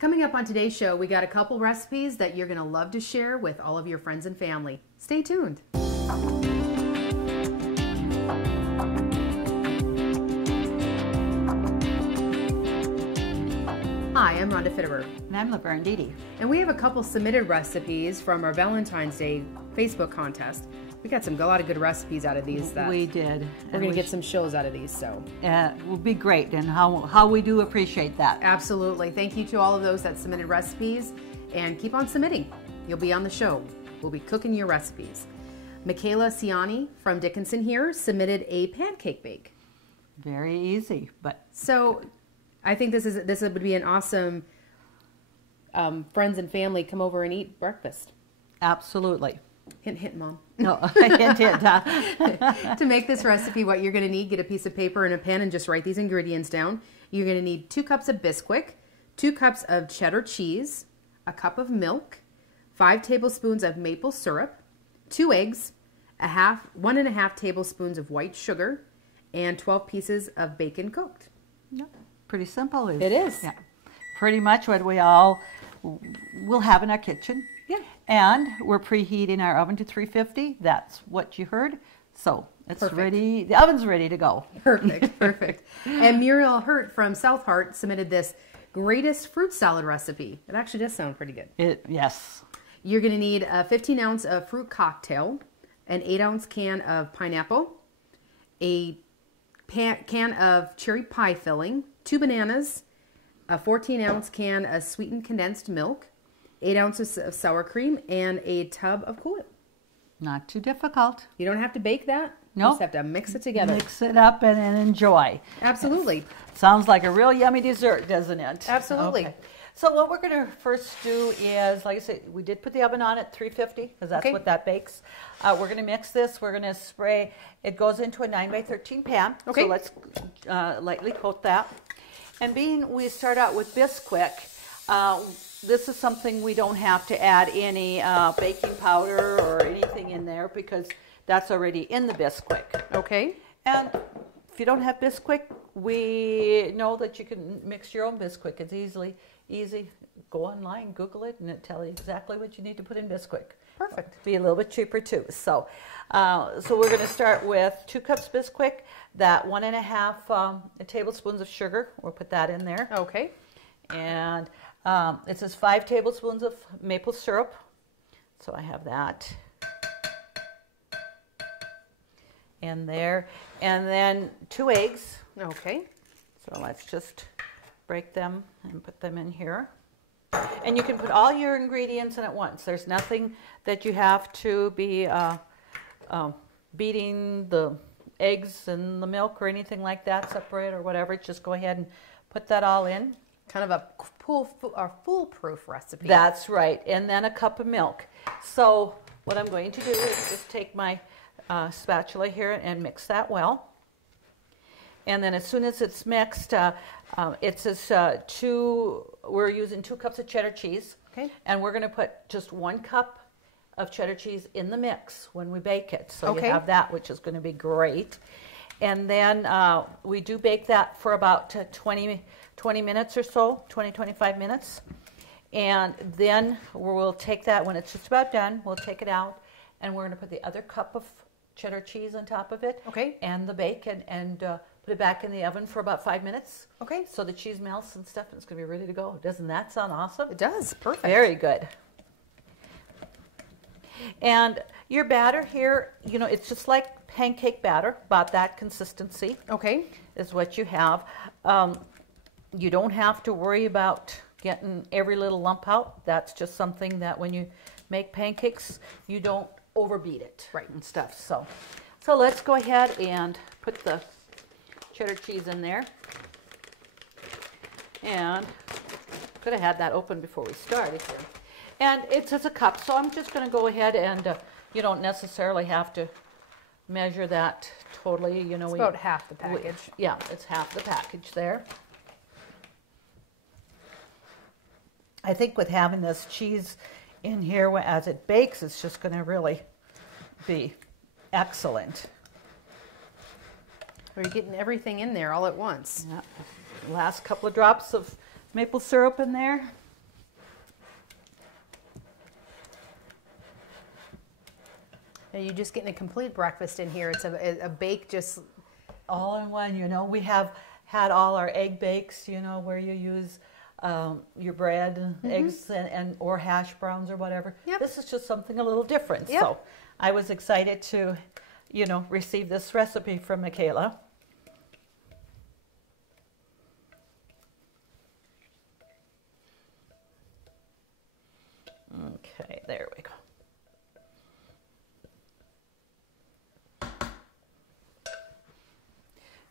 Coming up on today's show, we got a couple recipes that you're going to love to share with all of your friends and family. Stay tuned. Hi, I'm Rhonda Fitterer. And I'm Laverne Dede. And we have a couple submitted recipes from our Valentine's Day Facebook contest. We got a lot of good recipes out of these. We did. We're going to get some shows out of these, so. It will be great, and how we do appreciate that. Absolutely. Thank you to all of those that submitted recipes, and keep on submitting. You'll be on the show. We'll be cooking your recipes. Michaela Ciani from Dickinson here submitted a pancake bake. Very easy, but. So I think this would be an awesome friends and family come over and eat breakfast. Absolutely. Hint, hint, Mom. No, hint, hint. To make this recipe, what you're going to need, get a piece of paper and a pen and just write these ingredients down. You're going to need 2 cups of Bisquick, 2 cups of cheddar cheese, a cup of milk, 5 tablespoons of maple syrup, 2 eggs, 1.5 tablespoons of white sugar, and 12 pieces of bacon cooked. Yep. Pretty simple. It is. Yeah. Pretty much what we all will have in our kitchen. Yeah. And we're preheating our oven to 350. That's what you heard. So it's Perfect. ready. The oven's ready to go. Perfect, perfect. And Muriel Hurt from South Hart submitted this greatest fruit salad recipe. It actually does sound pretty good. Yes. You're going to need a 15-ounce of fruit cocktail, an 8-ounce can of pineapple, a can of cherry pie filling, 2 bananas, a 14-ounce can of sweetened condensed milk, 8 ounces of sour cream, and a tub of Kool-Aid. Not too difficult. You don't have to bake that. No. You just have to mix it together. Mix it up and enjoy. Absolutely. Sounds like a real yummy dessert, doesn't it? Absolutely. Okay. So what we're going to first do is, like I said, we did put the oven on at 350 because that's what that bakes. We're going to mix this. We're going to spray. It goes into a 9x13 pan. Okay. So let's lightly coat that. And being we start out with Bisquick, this is something we don't have to add any baking powder or anything in there because that's already in the Bisquick. Okay. And if you don't have Bisquick, we know that you can mix your own Bisquick. It's easy. Go online, Google it, and it'll tell you exactly what you need to put in Bisquick. Perfect. Be a little bit cheaper too. So we're going to start with 2 cups Bisquick, that 1.5 tablespoons of sugar. We'll put that in there. Okay. And it says 5 tablespoons of maple syrup. So I have that in there. And then 2 eggs. Okay. So let's just break them and put them in here. And you can put all your ingredients in at once. There's nothing that you have to be beating the eggs and the milk or anything like that separate or whatever. Just go ahead and put that all in. Kind of a foolproof recipe. That's right. And then a cup of milk. So what I'm going to do is just take my spatula here and mix that well. And then as soon as it's mixed, it says we're using 2 cups of cheddar cheese. Okay. And we're going to put just 1 cup of cheddar cheese in the mix when we bake it. So Okay. you have that, which is going to be great. And then we do bake that for about 20 minutes or so, 25 minutes. And then we'll take that, when it's just about done, we'll take it out. And we're going to put the other cup of cheddar cheese on top of it. Okay. And the bacon and put it back in the oven for about 5 minutes. Okay. So the cheese melts and stuff, and it's going to be ready to go. Doesn't that sound awesome? It does. Perfect. Very good. And your batter here, you know, it's just like pancake batter, about that consistency. Okay. Is what you have. You don't have to worry about getting every little lump out. That's just something that when you make pancakes, you don't overbeat it, right, and stuff. So let's go ahead and put the cheddar cheese in there. And could have had that open before we started here. And it's just a cup, so I'm just going to go ahead and you don't necessarily have to measure that totally. You know, it's about half the package. Yeah, it's half the package there. I think with having this cheese in here as it bakes, it's just going to really be excellent. We're getting everything in there all at once. Yeah. Last couple of drops of maple syrup in there. And you're just getting a complete breakfast in here. It's a bake just all in one. You know, we have had all our egg bakes, you know, where you use your bread, eggs, and or hash browns or whatever. Yep. This is just something a little different. Yep. So I was excited to, you know, receive this recipe from Michaela. Okay, there we go.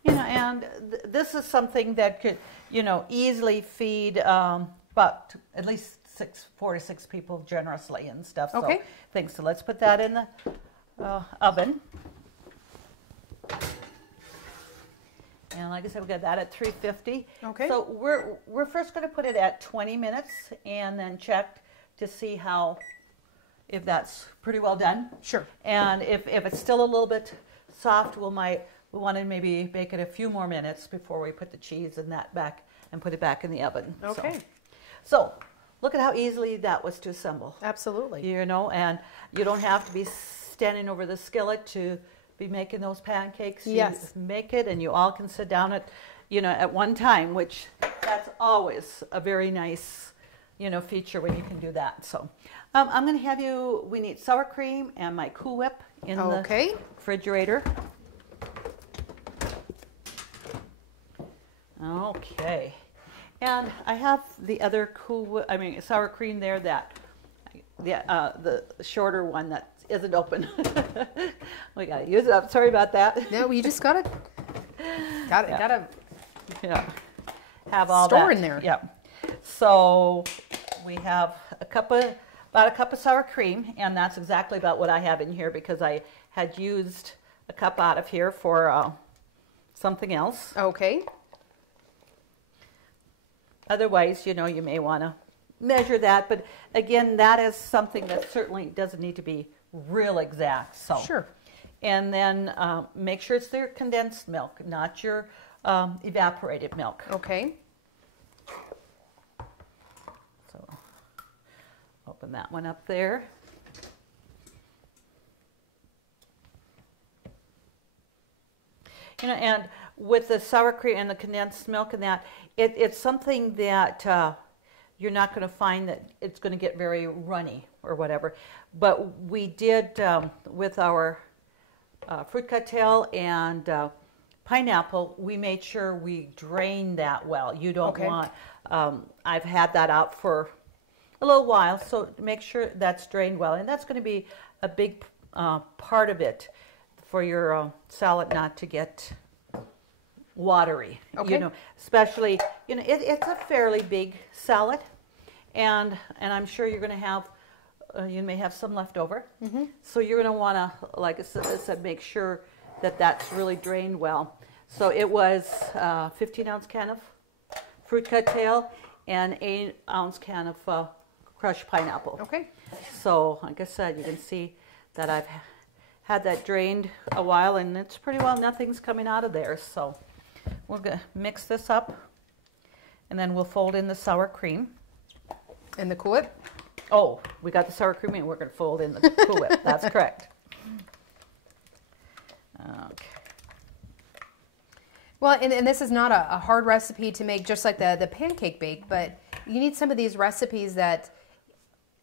You know, and this is something that could, you know, easily feed about at least 4 to 6 people generously and stuff. Okay. So, thanks. So let's put that in the oven. And like I said, we got that at 350. Okay. So we're first going to put it at 20 minutes and then check to see if that's pretty well done. Sure. And if it's still a little bit soft, we want to maybe bake it a few more minutes before we put the cheese and that back and put it back in the oven. Okay. So look at how easily that was to assemble. Absolutely. You know, and you don't have to be standing over the skillet to be making those pancakes. Yes. You make it and you all can sit down at one time, which that's always a very nice, you know, feature when you can do that. So I'm going to have we need sour cream and my Cool Whip in the refrigerator. Okay. And I have the other sour cream there the shorter one that isn't open. We got to use it up. Sorry about that. No, you just gotta have all store that in there. Yeah. So we have about a cup of sour cream, and that's exactly about what I have in here because I had used a cup out of here for something else. Okay. Otherwise, you know, you may want to measure that, but again, that is something that certainly doesn't need to be real exact. So sure. And then make sure it's their condensed milk, not your evaporated milk. Okay. So open that one up there. You know, and with the sour cream and the condensed milk and that, it's something that you're not going to find that it's going to get very runny or whatever. But we did with our fruit cocktail and pineapple, we made sure we drained that well. You don't want, I've had that out for a little while, so make sure that's drained well. And that's going to be a big part of it for your salad not to get watery. Okay. You know, especially, you know, it's a fairly big salad, and I'm sure you're going to have, you may have some left over. Mm-hmm. So you're going to want to, like I said, make sure that that's really drained well. So it was a 15-ounce can of fruit cocktail and 8-ounce can of crushed pineapple. Okay. So like I said, you can see that I've had that drained a while, and it's pretty well nothing's coming out of there. So we're going to mix this up, and then we'll fold in the sour cream. And the Cool Whip? Oh, we got the sour cream, and we're going to fold in the Cool Whip. That's correct. Okay. Well, and this is not a hard recipe to make, just like the pancake bake, but you need some of these recipes that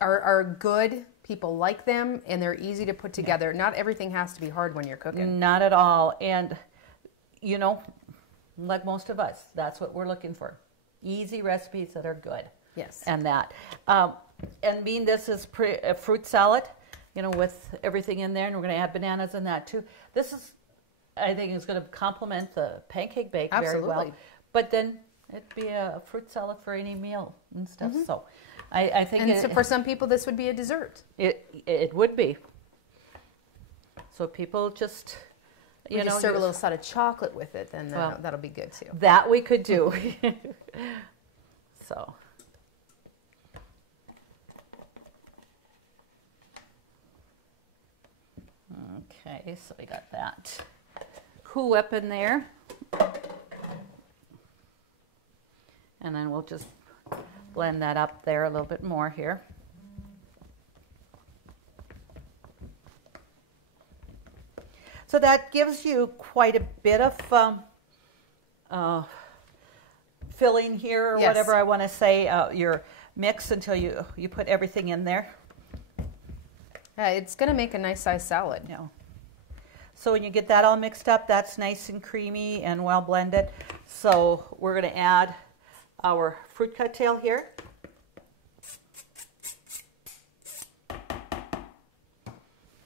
are good. People like them, and they're easy to put together. Not everything has to be hard when you're cooking. Not at all. And, you know, like most of us, that's what we're looking for. Easy recipes that are good. Yes. And that. And being this is a fruit salad, you know, with everything in there, and we're going to add bananas in that too. This is, I think, is going to complement the pancake bake very well. But then it'd be a fruit salad for any meal and stuff. Mm-hmm. So I think... And so for some people, this would be a dessert. It would be. So people just... You know, serve a little side of chocolate with it, then that'll be good too. That we could do. So... Okay, so we got that Cool Whip in there. And then we'll just blend that up there a little bit more here. So that gives you quite a bit of filling here, or Yes. whatever I want to say, your mix until you put everything in there. It's going to make a nice size salad. Yeah. So when you get that all mixed up, that's nice and creamy and well blended. So we're going to add our fruit cocktail here.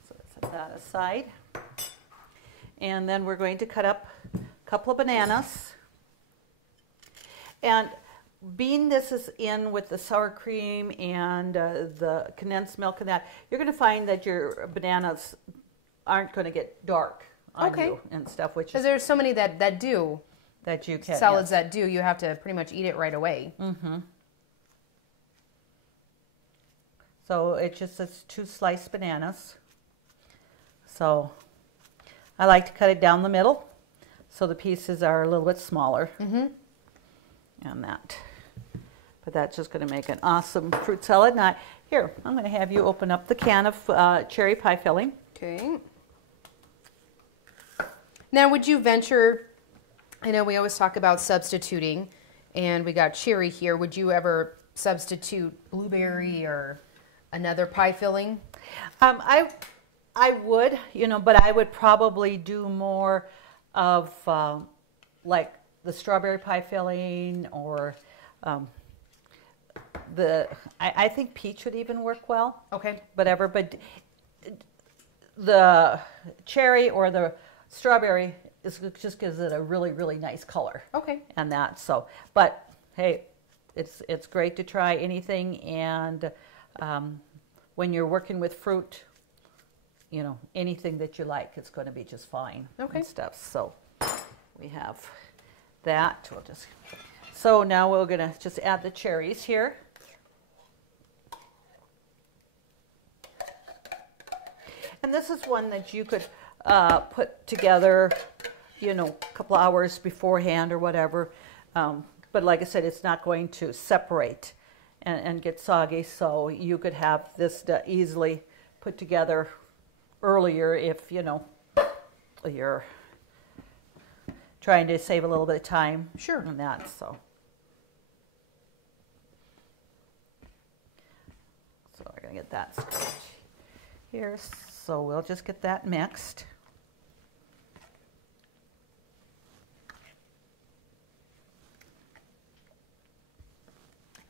So set that aside. And then we're going to cut up a couple of bananas. And being this is in with the sour cream and the condensed milk and that, you're going to find that your bananas aren't going to get dark on you and stuff, which is because there's so many that do that you can salads that do. You have to pretty much eat it right away. Mm-hmm. So it just is 2 sliced bananas. So I like to cut it down the middle so the pieces are a little bit smaller. Mm-hmm. And that. But that's just going to make an awesome fruit salad. Now, here, I'm going to have you open up the can of cherry pie filling. Okay. Now, would you venture, I know we always talk about substituting, and we got cherry here. Would you ever substitute blueberry or another pie filling? I would, but I would probably do more of like the strawberry pie filling, or I think peach would even work well. Okay. Whatever, but the cherry or the strawberry just gives it a really, really nice color. Okay. And that, so, but hey, it's great to try anything, and when you're working with fruit, anything that you like, it's going to be just fine. Okay. And stuff. So we have that. So now we're going to just add the cherries here. And this is one that you could put together, a couple hours beforehand or whatever. But like I said, it's not going to separate and get soggy. So you could have this easily put together earlier if, you're trying to save a little bit of time. Sure. On that, so we're going to get that started here. So we'll just get that mixed.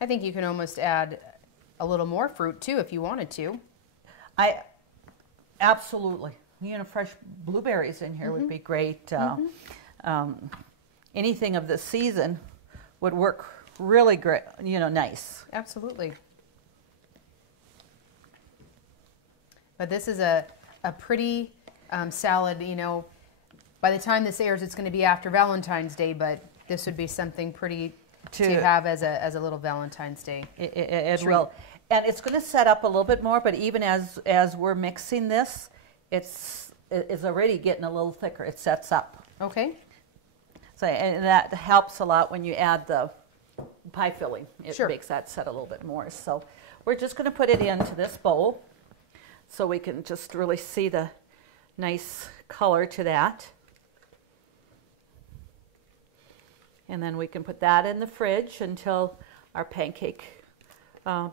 I think you can almost add a little more fruit too if you wanted to. Absolutely. Fresh blueberries in here would be great. Anything of the season would work really great, nice. Absolutely. But this is a pretty salad, by the time this airs, it's going to be after Valentine's Day, but this would be something pretty to have as a little Valentine's Day. It will. And it's going to set up a little bit more, but even as we're mixing this, it's already getting a little thicker. It sets up. Okay. So, and that helps a lot when you add the pie filling. It Sure. makes that set a little bit more. So we're just going to put it into this bowl so we can just really see the nice color to that. And then we can put that in the fridge until our pancake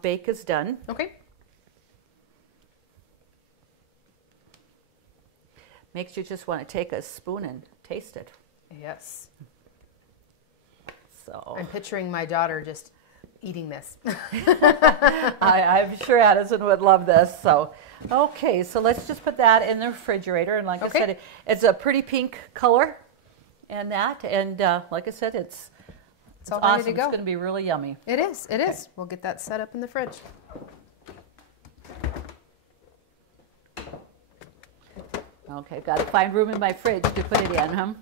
bake is done. Okay. Makes you just want to take a spoon and taste it. Yes. So I'm picturing my daughter just eating this. I'm sure Addison would love this. So, okay, so let's just put that in the refrigerator. And like I said, it's a pretty pink color, and like I said, it's all awesome. ready to go. It's going to be really yummy. It is. It is. We'll get that set up in the fridge. Okay, got to find room in my fridge to put it in, huh?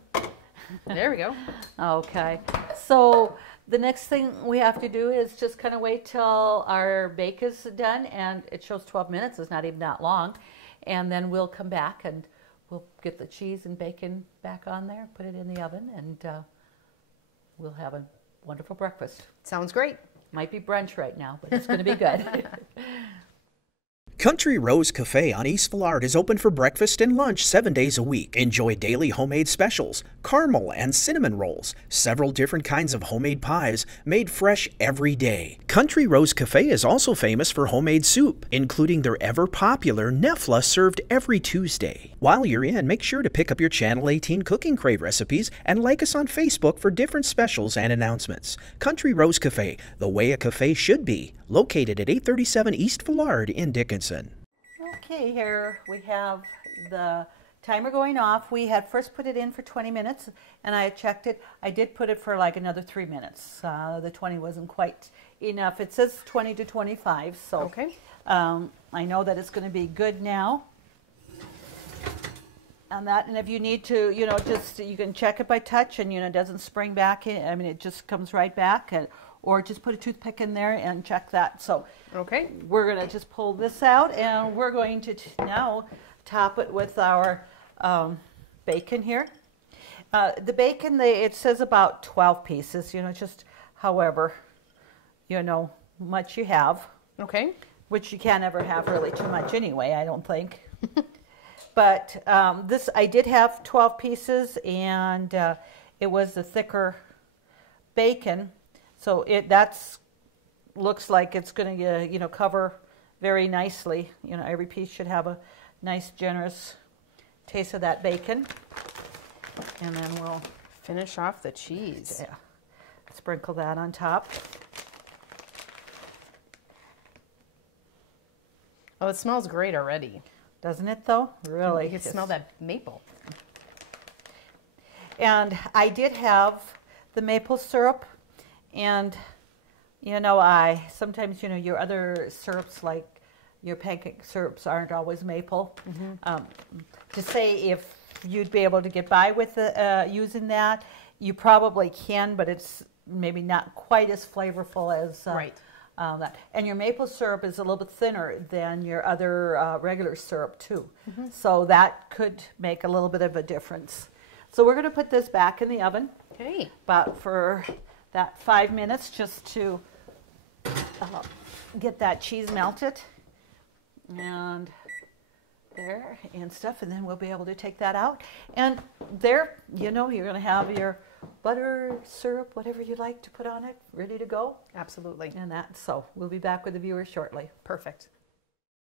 There we go. Okay, so the next thing we have to do is just kind of wait till our bake is done, and it shows 12 minutes. It's not even that long. And then we'll come back and we'll get the cheese and bacon back on there, put it in the oven, and we'll have a wonderful breakfast. Sounds great. Might be brunch right now, but it's going to be good. Country Rose Cafe on East Villard is open for breakfast and lunch 7 days a week. Enjoy daily homemade specials, caramel and cinnamon rolls, several different kinds of homemade pies made fresh every day. Country Rose Cafe is also famous for homemade soup, including their ever-popular Nefla served every Tuesday. While you're in, make sure to pick up your Channel 18 Cooking Crave recipes and like us on Facebook for different specials and announcements. Country Rose Cafe, the way a cafe should be, located at 837 East Villard in Dickinson. Okay, here we have the timer going off. We had first put it in for 20 minutes, and I checked it. I did put it for like another 3 minutes. The 20 wasn't quite enough. It says 20 to 25, so okay. I know that it's going to be good now. And if you need to, you can check it by touch, and it doesn't spring back in. I mean, it just comes right back, or just put a toothpick in there and check that. So okay, we're going to just pull this out, and we're going to now top it with our bacon here. The bacon, it says about 12 pieces, just however, much you have. Okay. Which you can't ever have really too much anyway, I don't think. But this, I did have 12 pieces, and it was the thicker bacon. So looks like it's going to, cover very nicely. Every piece should have a nice, generous taste of that bacon. And then we'll finish off the cheese. Yeah, sprinkle that on top. Oh, it smells great already. Doesn't it, though? Really. You can smell that maple. And I did have the maple syrup. And, sometimes, your other syrups, like your pancake syrups, aren't always maple. Mm-hmm. To say if you'd be able to get by with using that, you probably can, but it's maybe not quite as flavorful as right. That. And your maple syrup is a little bit thinner than your other regular syrup, too. Mm-hmm. So that could make a little bit of a difference. So we're going to put this back in the oven. Okay. About for that 5 minutes, just to get that cheese melted and there and stuff, and then we'll be able to take that out. And there, you're going to have your butter, syrup, whatever you like to put on it, ready to go. Absolutely. And so we'll be back with the viewers shortly. Perfect.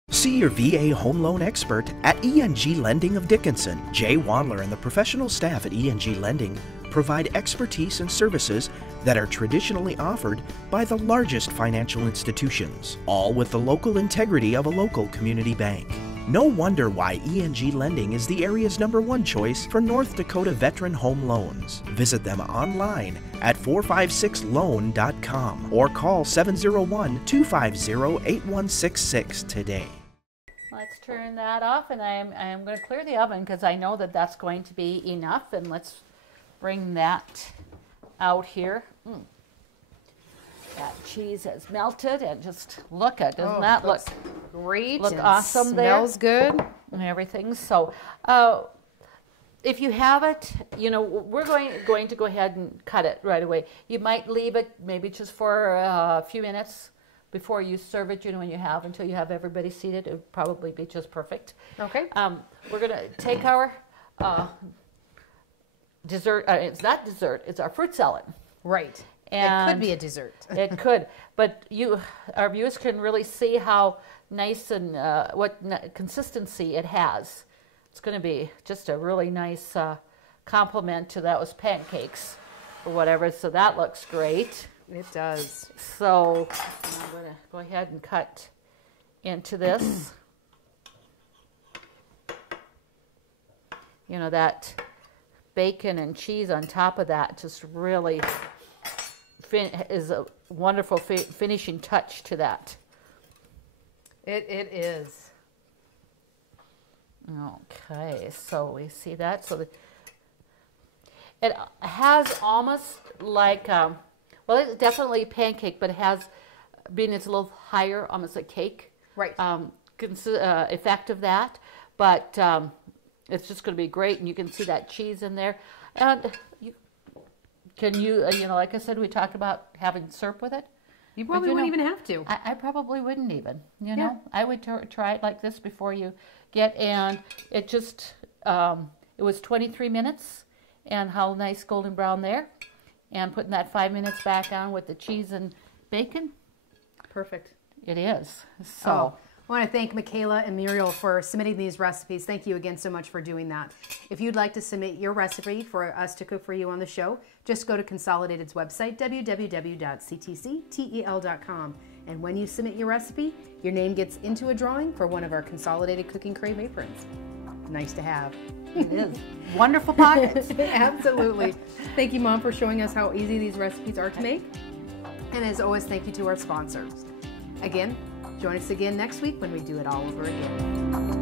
See your VA home loan expert at ENG Lending of Dickinson. Jay Wandler and the professional staff at ENG Lending provide expertise and services that are traditionally offered by the largest financial institutions, all with the local integrity of a local community bank. No wonder why ENG Lending is the area's #1 choice for North Dakota veteran home loans. Visit them online at 456loan.com or call 701-250-8166 today. Let's turn that off, and I'm going to clear the oven because I know that that's going to be enough. And let's bring that out here. That cheese has melted, and just look at, doesn't that look great? Look awesome there. Smells good and everything. So if you have it, we're going to go ahead and cut it right away. You might leave it maybe just for a few minutes before you serve it, until you have everybody seated. It would probably be just perfect. Okay. We're going to take our dessert. It's not dessert, it's our fruit salad. Right. And it could be a dessert. It could, but our viewers can really see how nice and what consistency it has. It's going to be just a really nice complement to those pancakes or whatever. So that looks great. It does. So I'm going to go ahead and cut into this. That bacon and cheese on top of that just really is a wonderful finishing touch to that. It is. Okay, so we see that. So it has almost like, well, it's definitely pancake, but it has, being it's a little higher, almost like cake. Right. Effect of that, but it's just going to be great, and you can see that cheese in there. And like I said, we talked about having syrup with it. You probably wouldn't even have to. I probably wouldn't even, you know. Yeah. I would try it like this before you get, and it just, it was 23 minutes, and how nice golden brown there. And putting that 5 minutes back on with the cheese and bacon. Perfect. It is. So. Oh, I want to thank Michaela and Muriel for submitting these recipes. Thank you again so much for doing that. If you'd like to submit your recipe for us to cook for you on the show, just go to Consolidated's website, www.ctctel.com. And when you submit your recipe, your name gets into a drawing for one of our Consolidated Cooking Crave aprons. Nice to have. It is. Wonderful pockets. Absolutely. Thank you, Mom, for showing us how easy these recipes are to make. And as always, thank you to our sponsors. Again, join us again next week when we do it all over again.